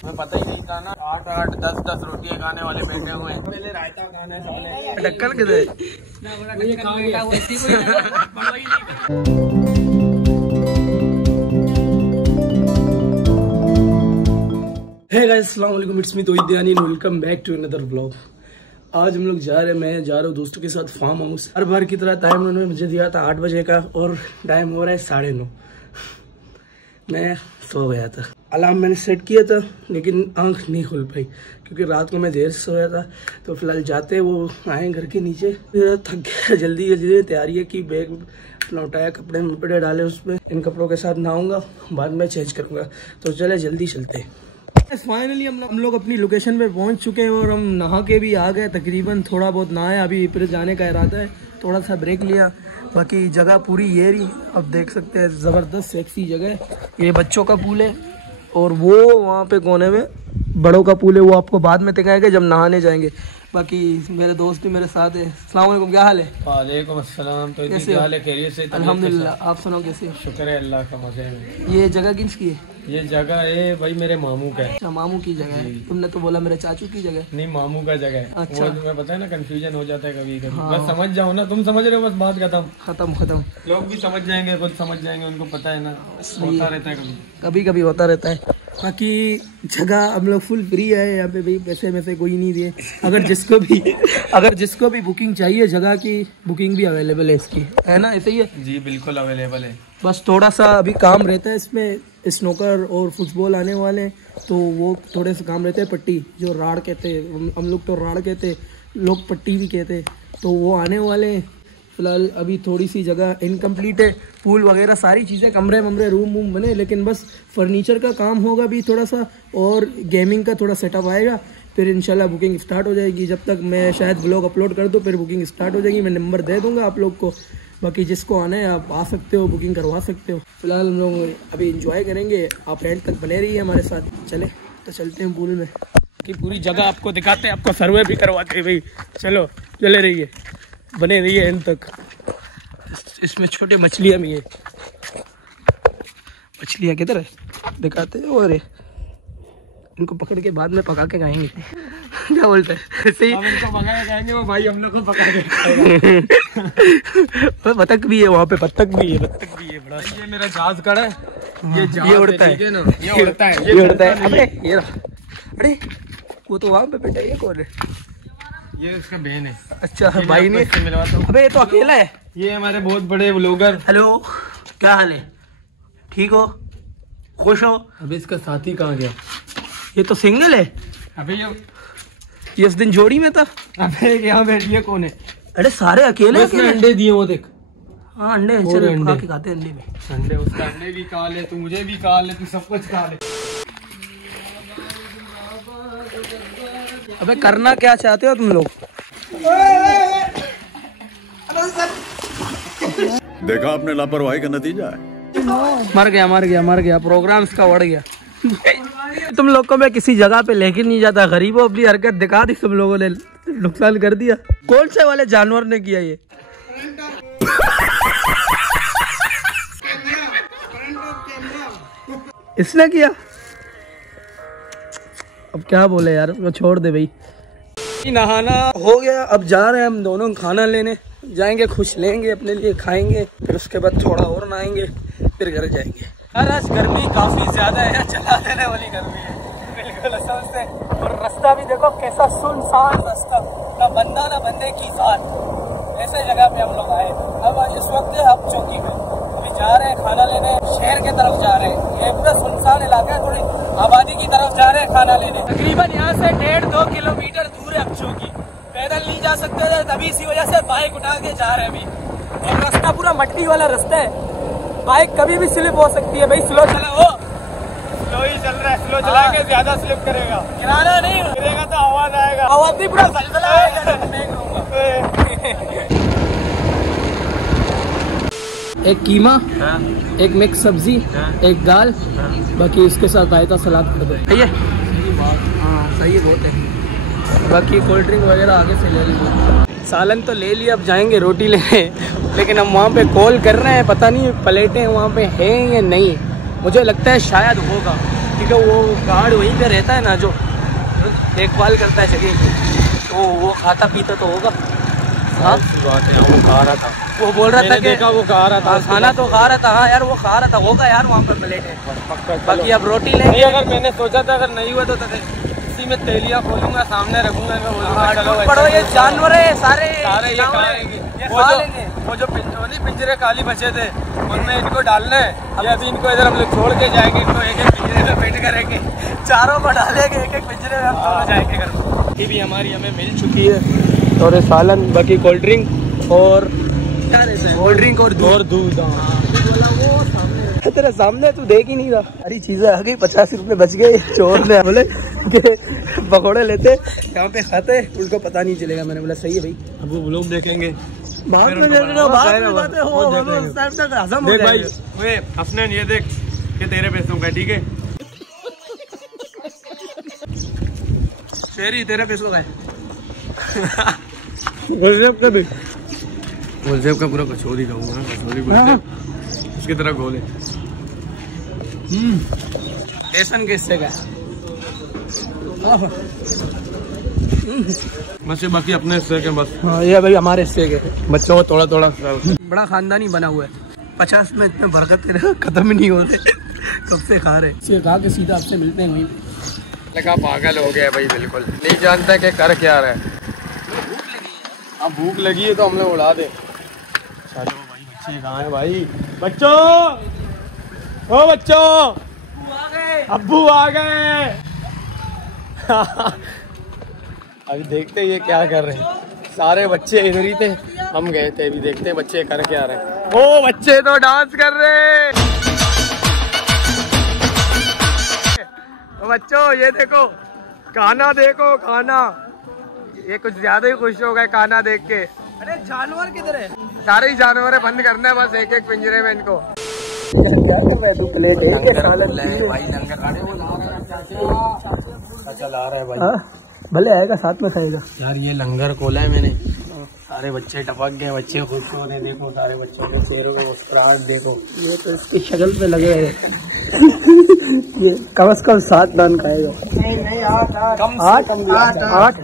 हमें पता ही नहीं था ना, 8-8, 10-10 रोटियां खाने वाले बैठे हुए हैं। पहले रायता खाने वाले ढक्कन किधर हे गाइस, अस्सलाम वालेकुम, it's me Tauheed Dayani, welcome back to another vlog. आज हम लोग मैं जा रहा हूँ दोस्तों के साथ फार्म हाउस। हर बार की तरह टाइम उन्होंने मुझे दिया था 8 बजे का और टाइम हो रहा है 9:30। मैं सो गया था, अलार्म मैंने सेट किया था लेकिन आंख नहीं खुल पाई क्योंकि रात को मैं देर से सोया था। तो फिलहाल जाते वो आए घर के नीचे, थक गया, जल्दी जल्दी तैयारी की, बैग अपना उठाया, कपड़े डाले उसमें। इन कपड़ों के साथ नहाऊंगा, बाद में चेंज करूंगा। तो चले जल्दी चलते। फाइनली हम लोग अपनी लोकेशन पे पहुंच चुके हैं और हम नहा के भी आ गए। तकरीबन थोड़ा बहुत नहाए, अभी फिर जाने का इरादा है, थोड़ा सा ब्रेक लिया। बाकी जगह पूरी ये रही, अब देख सकते हैं, ज़बरदस्त सेक्सी जगह। ये बच्चों का पूल है और वो वहाँ पे कोने में बड़ों का पूल है, वो आपको बाद में दिखाएगा जब नहाने जाएंगे। बाकी मेरे दोस्त भी मेरे साथ है। अस्सलाम वालेकुम, क्या हाल है? वालेकुम अस्सलाम। तो कैसे हाल है? खैरियत से? अल्हम्दुलिल्लाह, आप सुनाओ कैसे? शुक्र है अल्लाह का, मजे में। ये जगह किसकी है? ये जगह है भाई मेरे मामू का है। अच्छा, मामू की जगह है। तुमने तो बोला मेरे चाचू की जगह। नहीं, मामू का जगह है। अच्छा, वो तुम्हें पता है ना, कंफ्यूजन हो जाता है कभी कभी। बस समझ जाओ ना, तुम समझ रहे हो, बस बात खत्म। लोग भी समझ जाएंगे, खुद समझ जाएंगे, उनको पता है ना, होता रहता है कभी कभी होता रहता है। बाकी जगह हम लोग फुल फ्री है यहाँ पे भाई, पैसे में से कोई नहीं दिए। अगर जिसको भी बुकिंग चाहिए, जगह की बुकिंग भी अवेलेबल है इसकी, है ना? ऐसे ही है जी, बिल्कुल अवेलेबल है। बस थोड़ा सा अभी काम रहता है इसमें, स्नोकर और फुटबॉल आने वाले, तो वो थोड़े से काम रहते हैं। पट्टी जो राड़ कहते हैं, हम लोग तो राड़ कहते, लोग पट्टी भी कहते, तो वो आने वाले हैं। फिलहाल अभी थोड़ी सी जगह इनकम्प्लीट है, पूल वगैरह सारी चीज़ें, कमरे रूम बने, लेकिन बस फर्नीचर का काम होगा भी थोड़ा सा, और गेमिंग का थोड़ा सेटअप आएगा, फिर इंशाल्लाह बुकिंग स्टार्ट हो जाएगी। जब तक मैं शायद ब्लॉग अपलोड कर दूँ फिर बुकिंग स्टार्ट हो जाएगी। मैं नंबर दे दूँगा आप लोग को, बाकी जिसको आना है आप आ सकते हो, बुकिंग करवा सकते हो। फिलहाल हम लोग अभी इंजॉय करेंगे, आप एंड तक बने रहिए हमारे साथ। चले तो चलते हैं पूल में कि पूरी जगह आपको दिखाते हैं, आपको सर्वे भी करवाते हैं भाई। चलो चले रहिए, बने रहिए एंड तक। इसमें छोटे मछलियाँ भी है, मछलियाँ किधर है दिखाते हैं। और इनको पकड़ के बाद में पका के खाएंगे। क्या बोलते हैं? सही, हम इनको पका के खाएंगे, वो भाई हम लोग को पका के खाएगा। बतख भी है वहाँ पे, बतख भी है बड़ा। ये मेरा जहाज खड़ा है, ये उड़ता है, ये उड़ता है। अबे ये अरे वो तो वहाँ पे बैठा है, ये कौन है? ये उसका बहन है। अच्छा भाई ने मिलवाता हूँ। अबे ये तो अकेला है। ये हमारे बहुत बड़े व्लॉगर। हेलो, क्या हाल है? ठीक हो? खुश हो? अबे इसका साथी कहाँ गया? ये तो सिंगल है। अबे ये उस दिन जोड़ी में था। अबे यहाँ बैठिए कौन है? अरे सारे अकेले अंडे दिए, वो देख। हाँ अंडे, चलो खा के खाते हैं अंडे भी। अंडे, उसका अंडे भी खा ले, तू मुझे भी खा ले, तू सब कुछ खा ले। अबे करना क्या चाहते हो तुम लोग? देखा आपने लापरवाही का नतीजा है। मर गया, प्रोग्राम इसका उड़ गया। तुम लोग को मैं किसी जगह पे लेके नहीं जाता, गरीबों अपनी हरकत दिखा दी, तुम लोगों ने नुकसान कर दिया। कौन से वाले जानवर ने किया ये? इसने किया? अब क्या बोले यार, वो छोड़ दे भाई। नहाना हो गया, अब जा रहे हैं हम दोनों खाना लेने, जाएंगे, खुश लेंगे अपने लिए, खाएंगे, फिर उसके बाद थोड़ा और नहाएंगे, फिर घर जाएंगे। यार आज गर्मी काफी ज्यादा है, चला देने वाली गर्मी है बिल्कुल असम से। और रास्ता भी देखो कैसा सुनसान रास्ता, ना बंदा ना बंदे की जात, ऐसे जगह पे हम लोग आए। अब इस वक्त है अब चौकी में, अभी जा रहे हैं खाना लेने, शहर के तरफ जा रहे हैं। ये पूरा सुनसान इलाका है, थोड़ी आबादी की तरफ जा रहे हैं खाना लेने। तकरीबन यहाँ से 1.5-2 किलोमीटर दूर है अब चौकी, पैदल नहीं जा सकते थे, तभी इसी वजह से बाइक उठा के जा रहे हैं अभी। और रास्ता पूरा मट्टी वाला रास्ता है, बाइक कभी भी स्लिप हो सकती है भाई। स्लो चलाओ, स्लो ही चल रहा है, स्लो चलाएंगे ज्यादा स्लिप करेगा, गिराना नहीं, गिरेगा तो आवाज आएगा, आवाज नहीं, पूरा जलजला आएगा। एक कीमा, एक मिक्स सब्जी, एक दाल, बाकी उसके साथ रायता सलाद कर दो। सही है? हाँ सही है, बहुत है। बाकी कोल्ड ड्रिंक वगैरह आगे से ले लेंगे। सालन तो ले लिया, अब जाएंगे रोटी लेने, लेकिन हम वहाँ पे कॉल कर रहे हैं, पता नहीं प्लेटें वहाँ पे हैं या नहीं। मुझे लगता है शायद होगा, क्योंकि वो गार्ड वहीं पे रहता है ना, जो देखभाल करता है जगह की, तो वो खाता पीता तो होगा। हाँ बात है, वो खा रहा था, वो बोल रहा था कि वो खा रहा था, खाना तो खा रहा था। हाँ यार वो खा रहा था, होगा यार वहाँ पर प्लेट है। बाकी अब रोटी लेंगे। अगर मैंने सोचा था अगर नहीं हुआ तो इसी में तेलिया खोलूंगा, सामने रखूंगा, पड़ो ये जानवर है सारे ये खाएंगे। वो जो पिंजरे खाली बचे थे उनमें इनको डालना है। अभी इनको इधर हम लोग छोड़ के जाएंगे, इनको एक एक पिंजरे में फिट करेंगे, चारों को डालेंगे एक एक पिंजरे में, हम दोनों जाएंगे घर में। ये भी हमारी हमें मिल चुकी है, और सालन, बाकी कोल्ड ड्रिंक और कोल्ड ड्रिंक और दूध। तेरे सामने तू देख ही नहीं रहा, सारी चीजें आ गई। 50 रुपए बच गए। चोर ने बोले कि पकौड़े लेते यहाँ पे खाते, उसको पता नहीं चलेगा। मैंने बोला सही है भाई, अब वो लोग देखेंगे भाई हसनैन, ये देख ये तेरे पैसों का, ठीक है शेरी, तेरे पैसों का है। गुलजेब का पूरा कचौरी खाऊंगा, कचौरी गुलजेब उसकी तरह गोले। टेशन किससे का? बस ये बाकी अपने हिस्से के बस। हाँ ये भाई हमारे हिस्से के बच्चों को थोड़ा थोड़ा बड़ा खानदानी बना हुआ है। 50 में इतने बरकत खत्म ही नहीं होते, कब से खा रहे। कहा कि सीधा आपसे मिलते हैं वहीं। लगा पागल हो गया भाई, बिल्कुल नहीं जानता कि कर क्या रहा है। अब भूख लगी है तो हमने उड़ा दे। चलो भाई, बच्चे कहाँ हैं भाई? बच्चों, ओ बच्चों, अब्बू आ गए। अभी देखते ये क्या कर रहे हैं। सारे बच्चे इधर ही थे, हम गए थे। अभी देखते बच्चे कर क्या रहे हैं। ओ बच्चे तो डांस कर रहे हैं। बच्चों ये देखो खाना, देखो खाना, ये कुछ ज्यादा ही खुश हो गए खाना देख के। अरे जानवर किधर है? सारे ही जानवर बंद करना है बस एक एक पिंजरे में इनको। चला रहा है भाई, भले आएगा साथ में खाएगा। यार ये लंगर खोला है मैंने, सारे बच्चे टपक गए, बच्चे खुश हो रहे। देखो सारे बच्चों के चेहरों पे मुस्कुराहट देखो। ये तो इसकी शक्ल पे लगे है। ये कम से कम 7 नान खाएगा। नहीं 8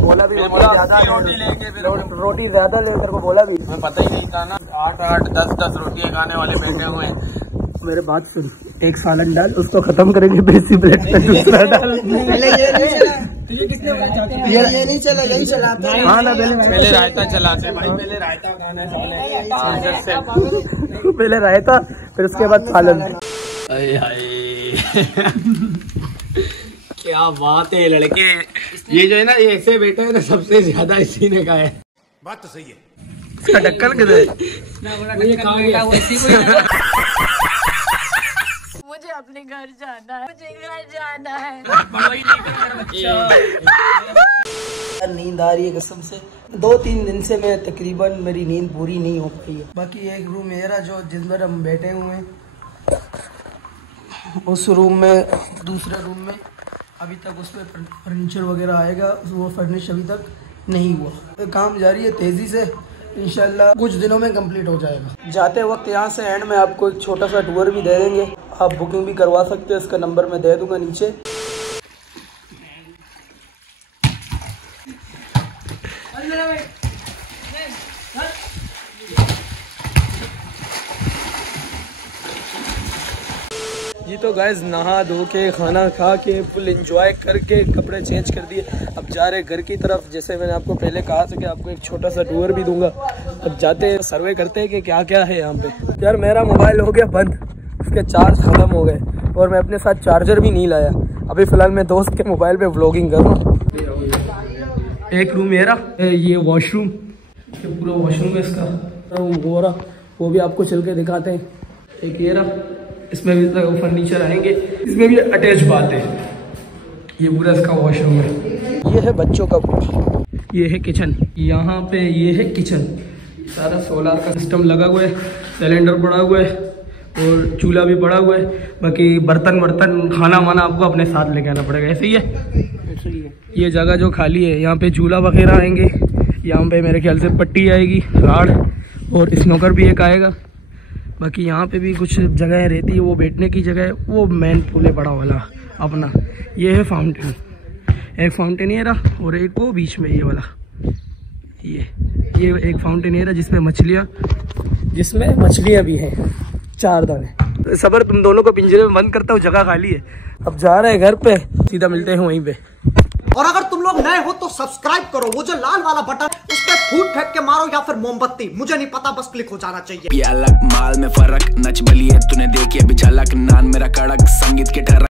बोला भी रोटी ज्यादा ले, तेरे को बोला भी, मैं पता ही नहीं था ना। 8 10 रोटियां खाने वाले बैठे हुए हैं। मेरे बात सुन, एक सालन डाल, उसको खत्म करेंगे, बेसी प्लेट पे दूसरा डाल। पहले ये नहीं चला, यही चलाते हैं। हाँ ना, पहले रायता चलाते हैं भाई, पहले रायता खाना है, पहले रायता, फिर उसके बाद सालन। क्या बात है लड़के, ये जो है ना, ये ऐसे बैठे हैं ना, सबसे ज्यादा इसी ने कहा है। बात तो सही है। इसका ढक्कन किधर है? मुझे अपने घर जाना है, मुझे घर जाना है। नींद आ रही है कसम से। 2-3 दिन से मैं तकरीबन मेरी नींद पूरी नहीं हो पाई है। बाकी एक रूम मेरा जो जिधर हम बैठे हुए हैं, उस रूम में, दूसरे रूम में अभी तक उसमें फर्नीचर वगैरह आएगा, वो फर्निश अभी तक नहीं हुआ। काम जारी है तेज़ी से, इंशाल्लाह कुछ दिनों में कंप्लीट हो जाएगा। जाते वक्त यहाँ से एंड में आपको एक छोटा सा टूर भी दे देंगे, आप बुकिंग भी करवा सकते हैं, इसका नंबर मैं दे दूंगा नीचे। जी तो गाइस नहा धो के, खाना खा के, फुल एंजॉय करके, कपड़े चेंज कर दिए, अब जा रहे घर की तरफ। जैसे मैंने आपको पहले कहा था कि आपको एक छोटा सा टूर भी दूंगा। अब जाते हैं, सर्वे करते हैं कि क्या क्या है यहाँ पे। यार मेरा मोबाइल हो गया बंद, उसके चार्ज खत्म हो गए, और मैं अपने साथ चार्जर भी नहीं लाया। अभी फ़िलहाल मैं दोस्त के मोबाइल पे व्लॉगिंग कर रहा हूँ। एक रूम मेरा, ये वॉशरूम, ये पूरा वॉशरूम है इसका, वो रहा, वो भी आपको चल के दिखाते हैं। एक ये रहा, इसमें भी फर्नीचर आएंगे, इसमें भी अटैच बात है। ये पूरा इसका वॉशरूम है। ये है बच्चों का रूम, ये है किचन, यहाँ पे ये है किचन। सारा सोलार का सिस्टम लगा हुआ है, सिलेंडर पड़ा हुआ है और चूल्हा भी पड़ा हुआ है। बाकी बर्तन खाना वाना आपको अपने साथ लेके आना पड़ेगा। ऐसे ही है, ये जगह जो खाली है, यहाँ पे चूल्हा वगैरह आएंगे, यहाँ पे मेरे ख्याल से पट्टी आएगी, राड, और स्नोकर भी एक आएगा। बाकी यहाँ पे भी कुछ जगह रहती है, वो बैठने की जगह है। वो मेन पुल है बड़ा वाला अपना। ये है फाउंटेन, एक फाउंटेन ये रहा और एक वो बीच में ये वाला, ये एक फाउंटेन ये रहा जिसमें मछलियाँ भी हैं 4 दाने। सबर तुम दोनों को पिंजरे में बंद करता हूँ, जगह खाली है। अब जा रहे हैं घर पे, सीधा मिलते हैं वहीं पे। और अगर तुम लोग नए हो तो सब्सक्राइब करो, वो जो लाल वाला बटन उस पर फूट फेंक के मारो या फिर मोमबत्ती, मुझे नहीं पता, बस क्लिक हो जाना चाहिए। ये अलग माल में फर्क, नच बलिए तूने देखी अभी झलक, नान मेरा कड़क, संगीत के ठहर